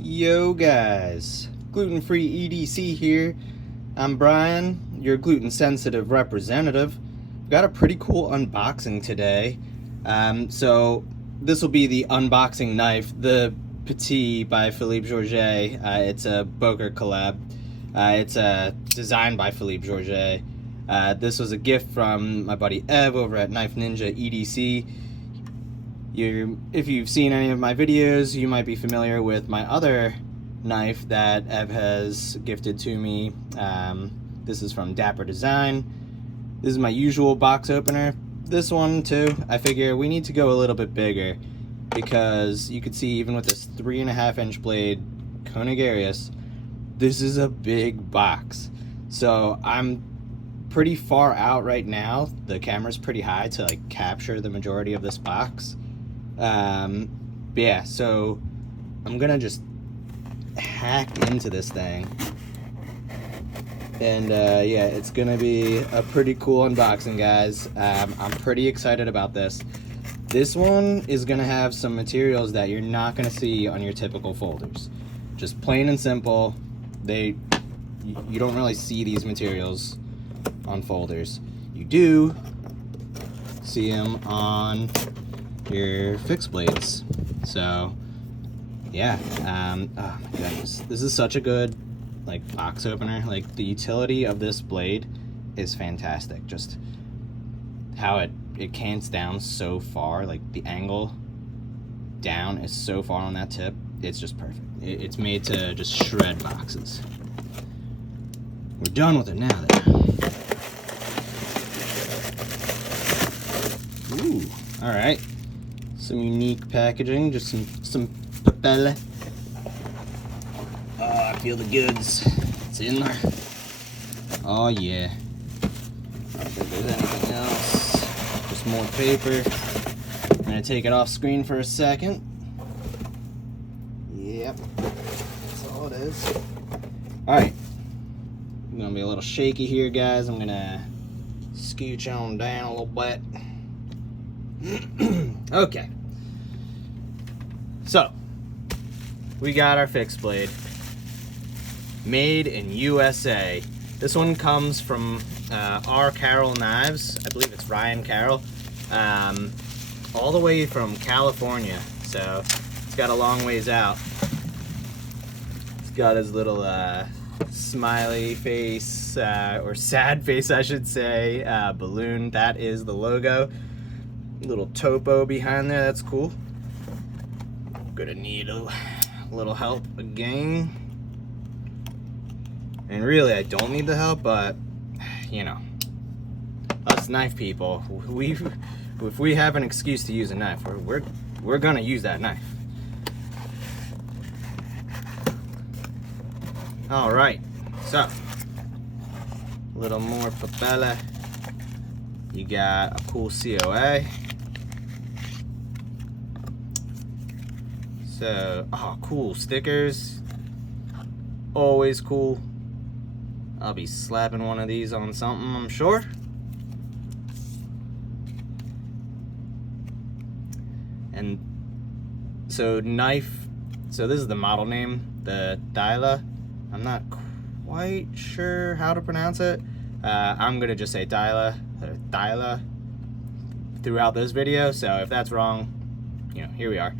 Yo guys, Gluten-Free EDC here. I'm Brian, your gluten-sensitive representative. Got a pretty cool unboxing today. So this will be the unboxing knife, the Petit by Philippe Georget. It's a Boker collab. It's designed by Philippe Georget. This was a gift from my buddy Ev over at Knife Ninja EDC. If you've seen any of my videos, you might be familiar with my other knife that Ev has gifted to me. This is from Dapper Design. This is my usual box opener. This one too, I figure we need to go a little bit bigger because you can see even with this 3.5-inch blade Koenig Arius, this is a big box. So I'm pretty far out right now. The camera's pretty high to like capture the majority of this box. But yeah, so I'm gonna just hack into this thing, and yeah, it's gonna be a pretty cool unboxing, guys. I'm pretty excited about this. This one is gonna have some materials that you're not gonna see on your typical folders. Just plain and simple, you don't really see these materials on folders. You do see them on your fixed blades. So yeah, oh my goodness, this is such a good like box opener. Like the utility of this blade is fantastic. Just how it cants down so far, like the angle down is so far on that tip, it's just perfect. It's made to just shred boxes. We're done with it now though. Ooh, all right. Some unique packaging, just some papel. Oh, I feel the goods. It's in there. Oh yeah. I don't think there's anything else. Just more paper. I'm gonna take it off screen for a second. Yep, that's all it is. All right. I'm gonna be a little shaky here, guys. I'm gonna scooch on down a little bit. Okay, so we got our fixed blade, made in USA. This one comes from RCarroll Knives. I believe it's Ryan Carroll, all the way from California, so it's got a long ways out. It's got his little smiley face, or sad face I should say, balloon. That is the logo. Little topo behind there, that's cool. Gonna need a little help again. And really, I don't need the help, but you know, us knife people, if we have an excuse to use a knife, we're gonna use that knife. All right, so a little more papella. You got a cool COA. So, oh, cool stickers. Always cool. I'll be slapping one of these on something, I'm sure. And so so this is the model name, the Thyla. I'm not quite sure how to pronounce it. I'm gonna just say Thyla throughout this video, so if that's wrong, you know, here we are.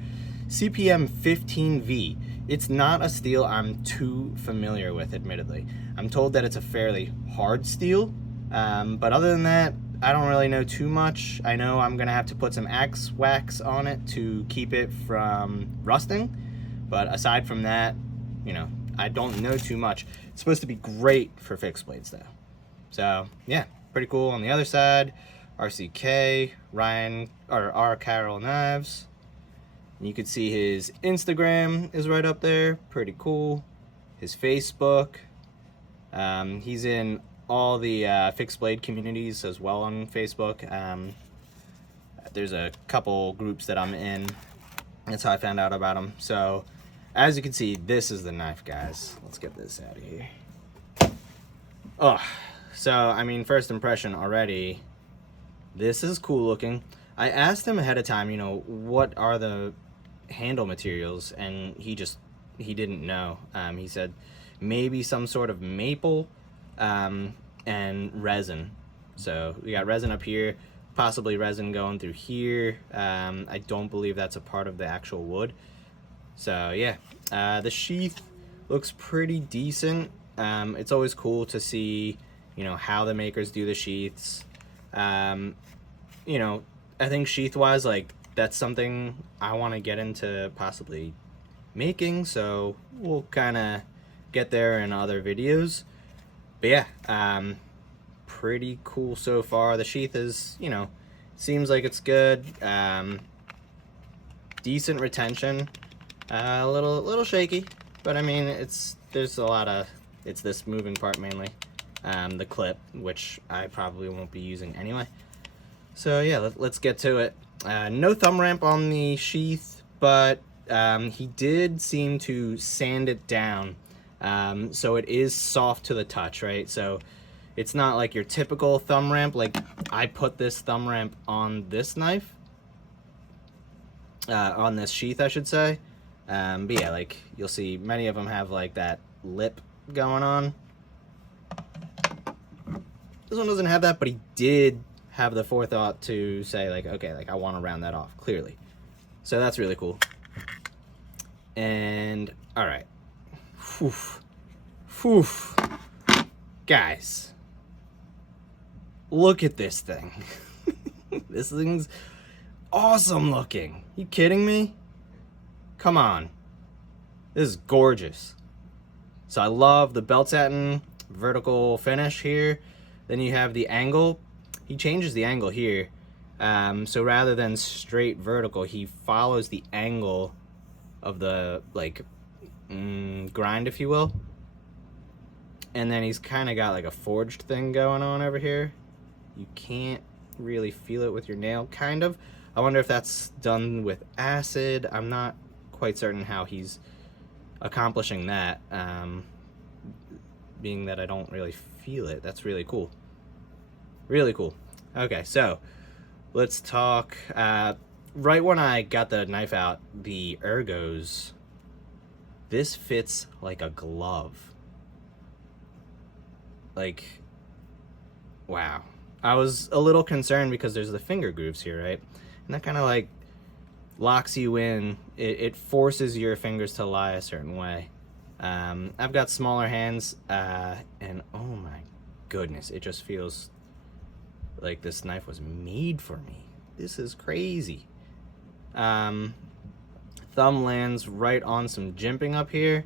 CPM 15V. It's not a steel I'm too familiar with, admittedly. I'm told that it's a fairly hard steel, but other than that, I don't really know too much. I know I'm gonna have to put some axe wax on it to keep it from rusting, but aside from that, you know, I don't know too much. It's supposed to be great for fixed blades though. So yeah, pretty cool. On the other side, RCK, RCarroll Knives. You can see his Instagram is right up there, pretty cool. His Facebook. He's in all the fixed blade communities as well on Facebook. There's a couple groups that I'm in. That's how I found out about him. So as you can see, this is the knife, guys. Let's get this out of here. Oh, so I mean, first impression already, this is cool looking. I asked him ahead of time, you know, what are the handle materials, and he just he didn't know. He said maybe some sort of maple and resin. So we got resin up here, possibly resin going through here. I don't believe that's a part of the actual wood. So yeah, the sheath looks pretty decent. It's always cool to see, you know, how the makers do the sheaths. You know, I think sheath-wise, like, that's something I want to get into possibly making, so we'll kind of get there in other videos. But yeah, pretty cool so far. The sheath is, you know, seems like it's good. Decent retention. A little shaky, but I mean, there's a lot of, it's this moving part mainly. The clip, which I probably won't be using anyway. So yeah, let's get to it. No thumb ramp on the sheath, but he did seem to sand it down. So it is soft to the touch, right? So it's not like your typical thumb ramp. Like, I put this thumb ramp on this knife, on this sheath, I should say. But yeah, like, you'll see many of them have like that lip going on. This one doesn't have that, but he did have the forethought to say, like, okay, like, I want to round that off, clearly. So that's really cool. And, all right. Whew. Guys, look at this thing. This thing's awesome looking. You kidding me? Come on. This is gorgeous. So I love the belt satin vertical finish here. Then you have the angle. He changes the angle here. So rather than straight vertical, he follows the angle of the, like, grind, if you will. And then he's kind of got like a forged thing going on over here. You can't really feel it with your nail, kind of. I wonder if that's done with acid. I'm not quite certain how he's accomplishing that, being that I don't really feel it. That's really cool. Really cool. Okay, so let's talk. Right when I got the knife out, the ergos, this fits like a glove. Like, wow. I was a little concerned because there's the finger grooves here, right? And that kind of like locks you in. It forces your fingers to lie a certain way. I've got smaller hands, and oh my goodness, it just feels like this knife was made for me. This is crazy. Thumb lands right on some jimping up here.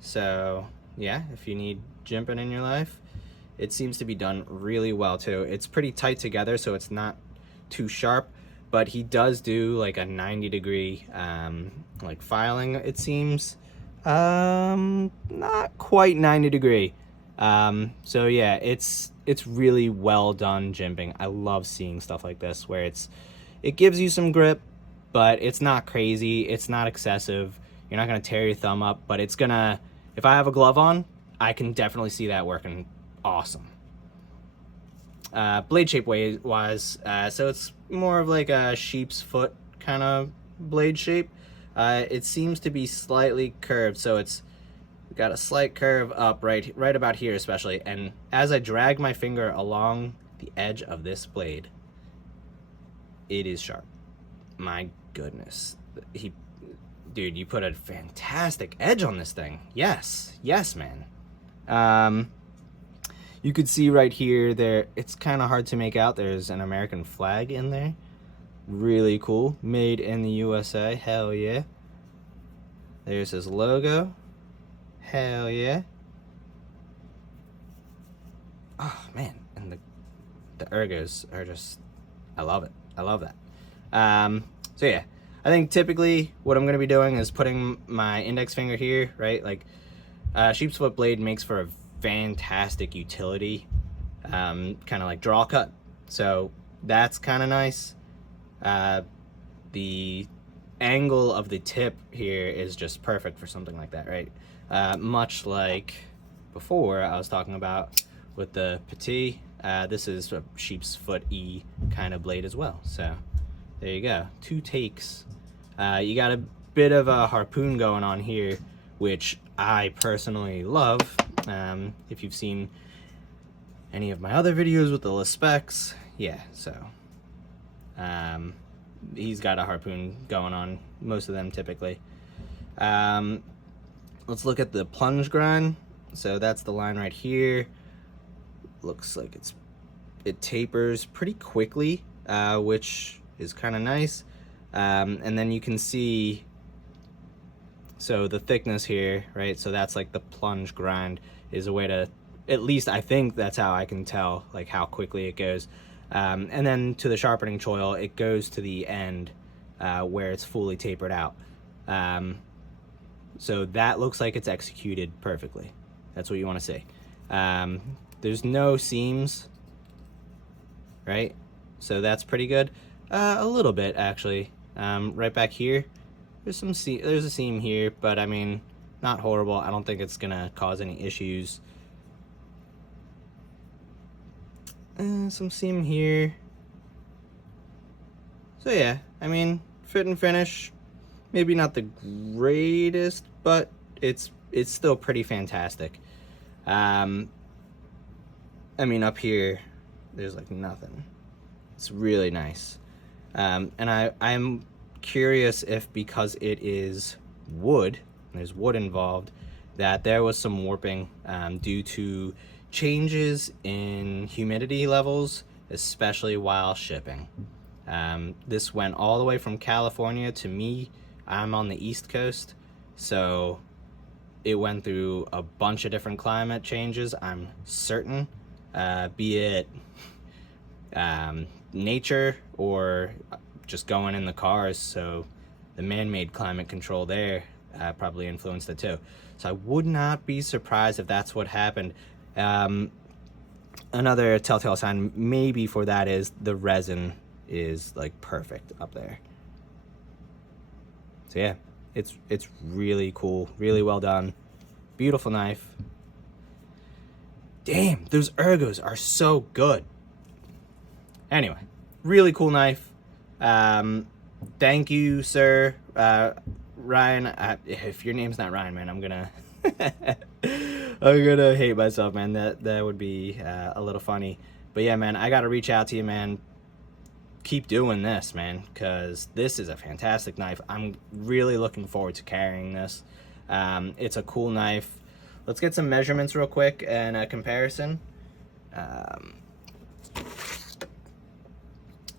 So yeah, if you need jimping in your life, it seems to be done really well too. It's pretty tight together, so it's not too sharp, but he does do like a 90-degree like filing, it seems. Not quite 90-degree. So yeah, it's really well done jimping. I love seeing stuff like this where it gives you some grip, but it's not crazy, it's not excessive. You're not gonna tear your thumb up, but it's gonna, if I have a glove on, I can definitely see that working awesome. Blade shape wise, so it's more of like a sheep's foot kind of blade shape. It seems to be slightly curved, so it's got a slight curve up right about here especially, and as I drag my finger along the edge of this blade, it is sharp. My goodness. Dude, you put a fantastic edge on this thing. Yes, man. You could see right here, it's kind of hard to make out, there's an American flag in there. Really cool. Made in the USA. Hell yeah. There's his logo. Hell yeah. Oh man, and the ergos are just, I love it. I love that. So yeah, I think typically what I'm gonna be doing is putting my index finger here, right? Like, sheep's foot blade makes for a fantastic utility, kind of like draw cut. So that's kind of nice. The angle of the tip here is just perfect for something like that, right? Much like before I was talking about with the Petit, this is a sheep's foot E kind of blade as well. So there you go, 2 takes. You got a bit of a harpoon going on here which I personally love. If you've seen any of my other videos with the specs, yeah, so he's got a harpoon going on most of them typically. Let's look at the plunge grind. So that's the line right here. Looks like it tapers pretty quickly, which is kind of nice. And then you can see, so the thickness here, right? So that's like the plunge grind is a way to, at least I think that's how I can tell like how quickly it goes. And then to the sharpening choil, it goes to the end where it's fully tapered out. So that looks like it's executed perfectly. That's what you want to see. There's no seams, right? So that's pretty good. A little bit actually. Right back here, there's a seam here, but I mean, not horrible. I don't think it's gonna cause any issues. Some seam here. So yeah, I mean, fit and finish, maybe not the greatest, but it's still pretty fantastic. I mean, up here, there's like nothing. It's really nice. And I'm curious if because it is wood, there's wood involved, that there was some warping due to changes in humidity levels, especially while shipping. This went all the way from California to me. I'm on the East Coast, so it went through a bunch of different climate changes, I'm certain, be it nature or just going in the cars. So the man-made climate control there probably influenced it too. So I would not be surprised if that's what happened. Another telltale sign maybe for that is the resin is like perfect up there. So yeah, it's really cool, really well done, beautiful knife. Damn, those ergos are so good. Anyway, really cool knife. Thank you, sir. Ryan, if your name's not Ryan, man, I'm gonna I'm gonna hate myself, man. That would be a little funny. But yeah, man, I gotta reach out to you, man. Keep doing this, man, because this is a fantastic knife. I'm really looking forward to carrying this. It's a cool knife. Let's get some measurements real quick and a comparison.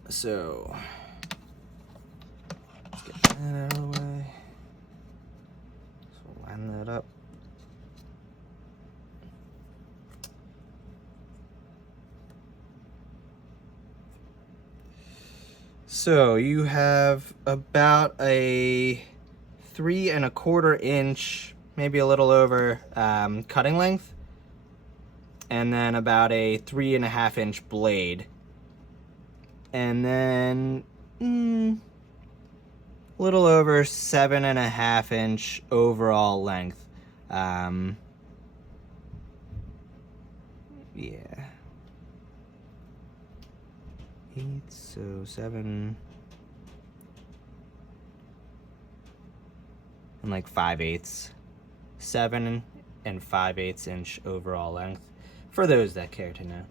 So let's get that out of the way. So line that up. So you have about a 3 1/4 inch, maybe a little over, cutting length, and then about a 3 1/2 inch blade, and then a little over 7 1/2 inch overall length. Yeah. 8, so 7 and like 5/8, 7 and 5/8 inch overall length for those that care to know.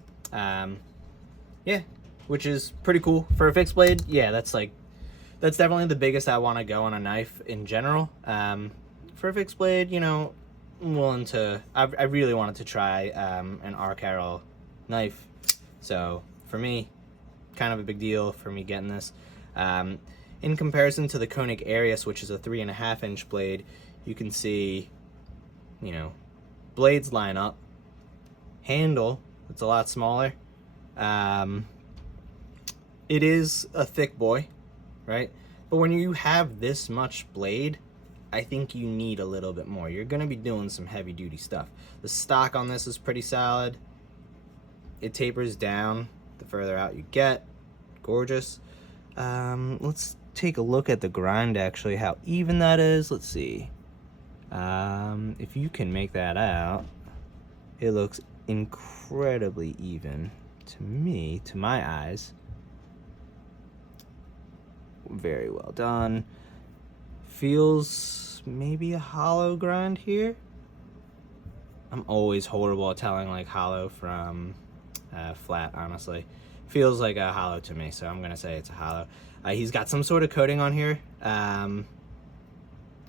Yeah, which is pretty cool for a fixed blade. Yeah, that's definitely the biggest I want to go on a knife in general. For a fixed blade, you know, I'm willing to. I really wanted to try an RCarroll knife, so for me, kind of a big deal for me getting this. In comparison to the Koenig Arius, which is a 3 1/2 inch blade, you can see, you know, blades line up. Handle, it's a lot smaller. It is a thick boy, right? But when you have this much blade, I think you need a little bit more. You're gonna be doing some heavy duty stuff. The stock on this is pretty solid. It tapers down the further out you get. Gorgeous. Let's take a look at the grind, actually, how even that is. Let's see. If you can make that out, it looks incredibly even to me, to my eyes. Very well done. Feels looks maybe a hollow grind here. I'm always horrible at telling like hollow from flat, honestly. Feels like a hollow to me, so I'm gonna say it's a hollow. He's got some sort of coating on here,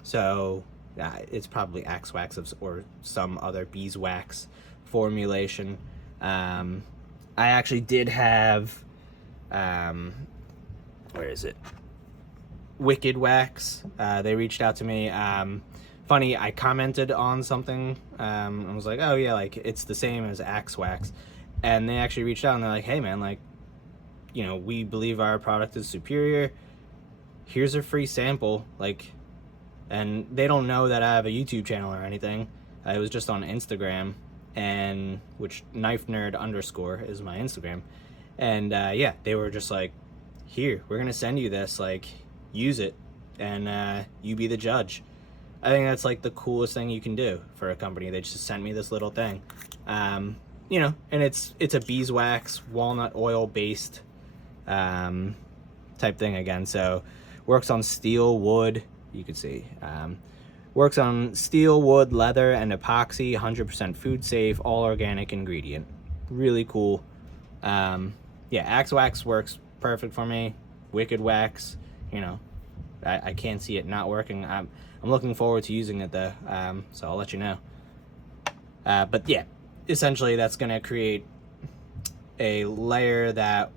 so it's probably axe wax or some other beeswax formulation. I actually did have, where is it? Wicked Wax. They reached out to me. Funny, I commented on something. I was like, oh yeah, like it's the same as axe wax. And they actually reached out and they're like, hey man, like, you know, we believe our product is superior. Here's a free sample. Like, and they don't know that I have a YouTube channel or anything. It was just on Instagram, and which knifenerd_ is my Instagram. And yeah, they were just like, here, we're gonna send you this, like, use it, and you be the judge. I think that's like the coolest thing you can do for a company. They just sent me this little thing, you know, and it's a beeswax walnut oil based type thing again. So works on steel, wood, you can see, works on steel, wood, leather, and epoxy. 100% food safe, all organic ingredient. Really cool. Yeah, axe wax works perfect for me. Wicked Wax, you know, I can't see it not working. I'm looking forward to using it though, so I'll let you know. But yeah, essentially that's gonna create a layer that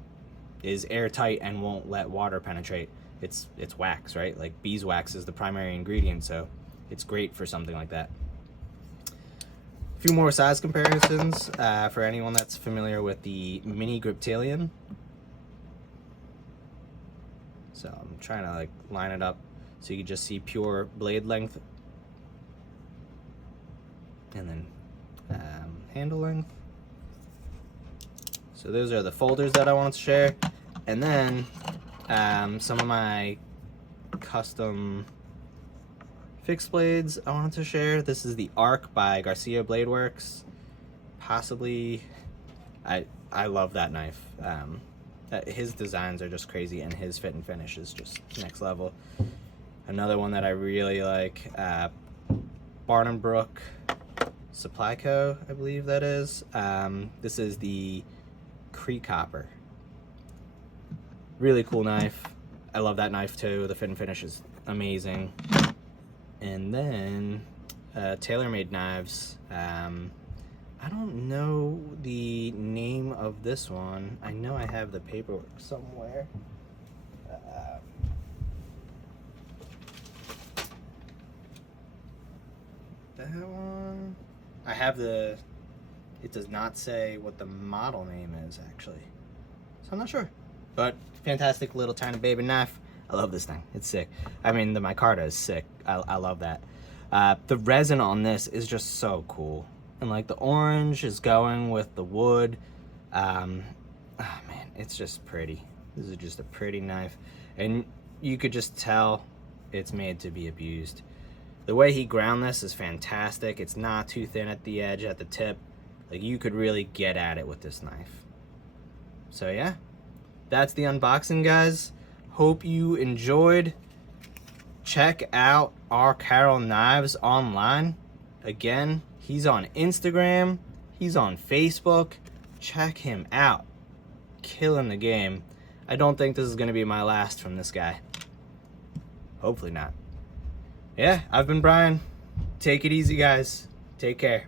is airtight and won't let water penetrate. It's wax, right? Like beeswax is the primary ingredient, so it's great for something like that. A few more size comparisons for anyone that's familiar with the mini Griptilian. So I'm trying to like line it up so you can just see pure blade length, and then handle length. So those are the folders that I wanted to share, and then some of my custom fixed blades I wanted to share. This is the Arc by Garcia Blade Works. Possibly, I love that knife. His designs are just crazy, and his fit and finish is just next level. Another one that I really like, Barnum Brook Supply Co., I believe that is. This is the Cree Copper. Really cool knife. I love that knife too. The fit and finish is amazing. And then TaylorMade Knives. I don't know the name of this one. I know I have the paperwork somewhere. That one. I have the. It does not say what the model name is actually, so I'm not sure. But fantastic little tiny baby knife. I love this thing. It's sick. I mean, the micarta is sick. I love that. The resin on this is just so cool. And like the orange is going with the wood. Oh man, it's just pretty. This is just a pretty knife. And you could just tell it's made to be abused. The way he ground this is fantastic. It's not too thin at the edge, at the tip. Like you could really get at it with this knife. So yeah, that's the unboxing, guys. Hope you enjoyed. Check out RCarroll Knives online. Again, he's on Instagram, he's on Facebook. Check him out. Killing the game. I don't think this is gonna be my last from this guy. Hopefully not. Yeah, I've been Brian. Take it easy, guys. Take care.